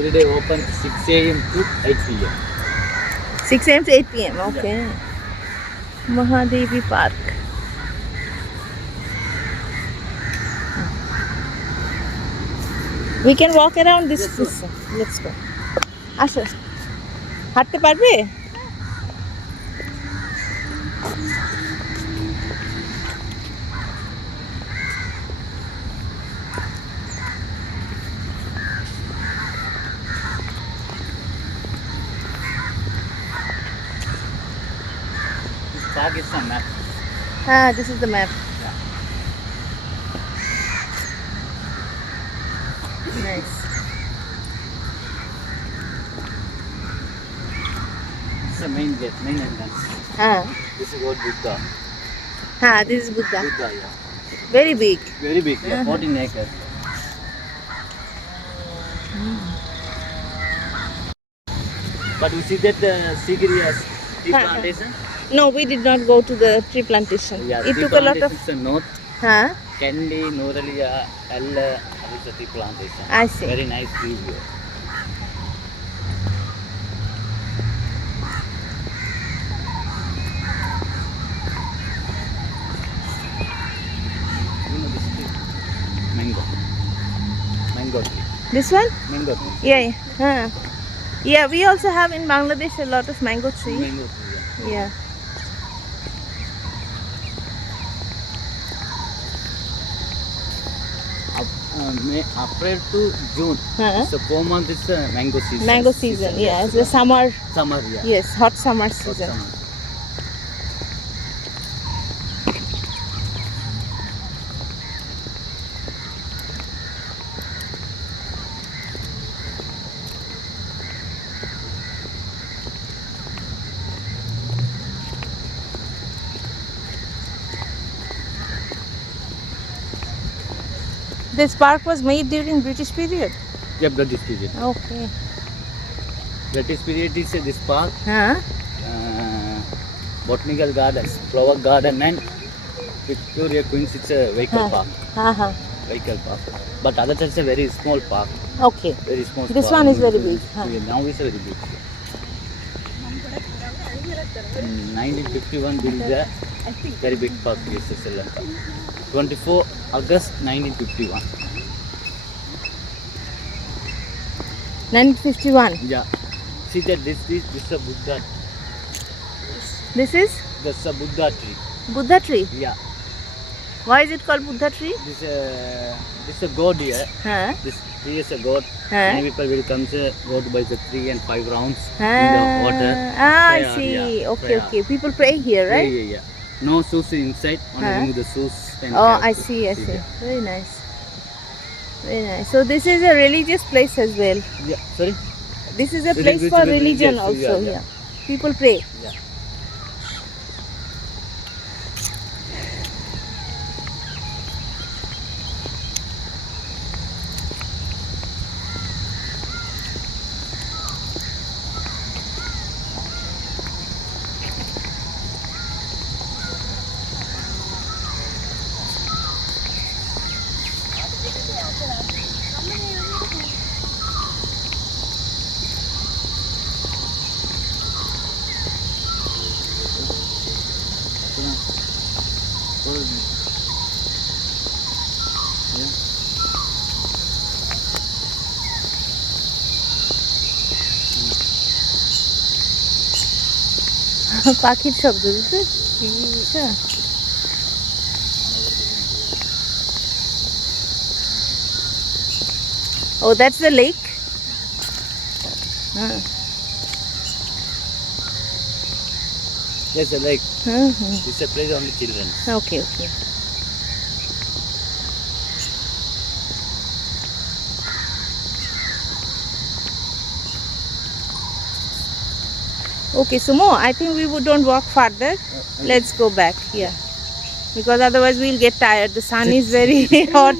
Every day open 6 a.m. to 8 p.m. 6 a.m. to 8 p.m. Okay. Mahadevi Park. We can walk around this. Yes, sure. Let's go. Asha. হাঁটতে পারবে? This park is a map. This is the map. Yeah. Nice. This is the main gate, main entrance. This is what Buddha. This is Buddha. Buddha, yeah. Very big. Very big, yeah. 14 acres. But you see that Sigiria's tea plantation? No, we did not go to the tree plantation. Yeah, It tea took a lot of. plantation is the north. Candy, Noralia, Ella, that is the tea plantation. I see. Very nice view here. You know this tree? Mango. Mango tree. This one? Mango tree. Yeah. Yeah, we also have in Bangladesh a lot of mango tree. Mango tree, yeah. Yeah. April to June. So 4 months is mango season. Mango season, yeah. It's the summer. Summer, yeah. Yes, hot summer Hot season. summer. This park was made during British period. Yeah, British period. Okay. British period is this park, Huh? botanical gardens, flower garden, and Victoria Queens. It's a vehicle park. Vehicle park. But other than it's a very small park. Okay. Very small. This park. one is very big. Yeah, now it's very big. In 1951, built a very big park here in Sri Lanka. 24 August 1951. 1951. Yeah. See that this is a Buddha. This is That's a Buddha tree. Buddha tree. Yeah. Why is it called Buddha tree? This is a god here. This tree is a god. Many people will come to go to buy the 3 and 5 rounds in the water. I Prayer, see. yeah, Okay, prayer. okay. People pray here, Yeah, right? yeah, yeah. No shoes inside. Only remove the shoes. And Oh, carry I to see. there. Very nice. Very nice. So this is a religious place as well. Yeah. Sorry. This is a place for religion religious, also. yeah. Yeah. People pray. Yeah. পাখির শব্দ বুঝতে? Oh, that's the lake. Yes, a lake. It's a place only children. Okay, okay. Okay, Sumo, I think we don't walk further. Let's go back. Yeah. Because otherwise we'll get tired. The sun is very hot.